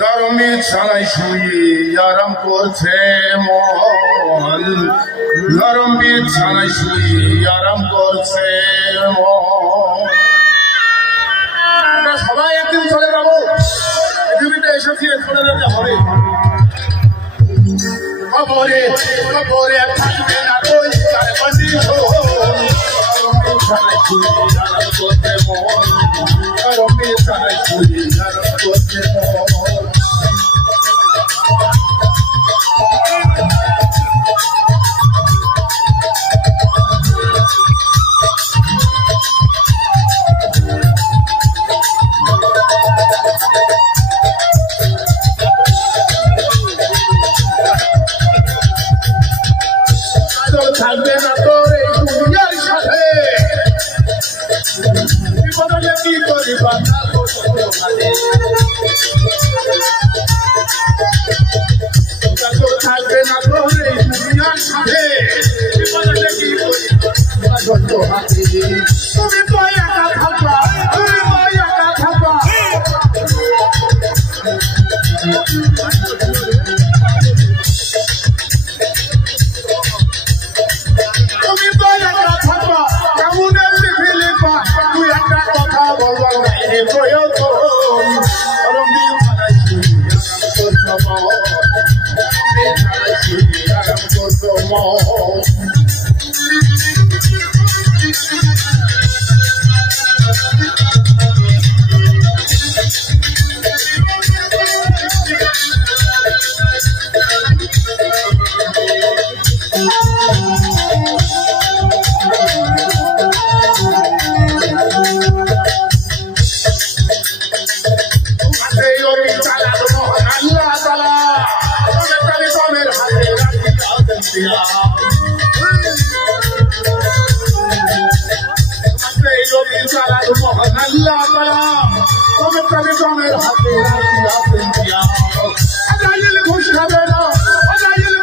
নরমে ছাড়াই শুয়ে আরাম করছে মন, নরম বিছানায় শুয়ে আরাম করছে মন। আমরা সবাই একদিন চলে যাবো, পৃথিবীতে এসেছি চলে যেতে হবে। খবরে খবরে থাকবে না কই চারপাশে বিছানায় শুয়ে আরাম করছে মন, নরম বিছানায় শুয়ে আরাম করছে মন। থাকবে না তোর এই দুনিয়ার সাথে, বিপদে কি করিবা না থাকবে না তোর এই দুনিয়ার সাথে, বিপদে কি করিবা হাতে। তুমি তো একা থাকবা, তুমি তো একা থাকবা, তুমি তো একা থাকবা, কেমন এমনি ফিলিপা তুই একটা কথা বলবার বাইরে প্রয়োজন। নরম বিছানায় শুয়ে আরাম করছো মন, নরম বিছানায় শুয়ে আরাম করছো মন। ঘুষ খাবে না,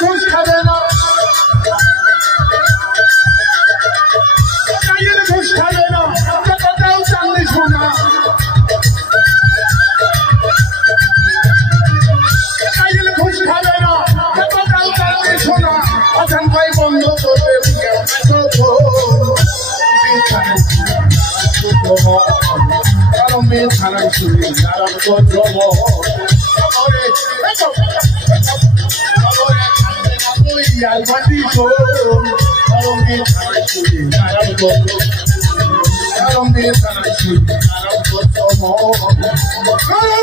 ঘুষ খাবে না, ঘুষ খাবে না, কথাটাও জানলি শোনা, ঘুষ খাবে না, কথাটাও জানলি শোনা। আসান ভাই বন্ধ করবে নরম বিছানায় শুয়ে আরাম করছো মন, খবরে থাকবে না তুই আলমাটি শোন, নরম বিছানায় শুয়ে আরাম করছো, নরম বিছানায় শুয়ে আরাম করছো মন।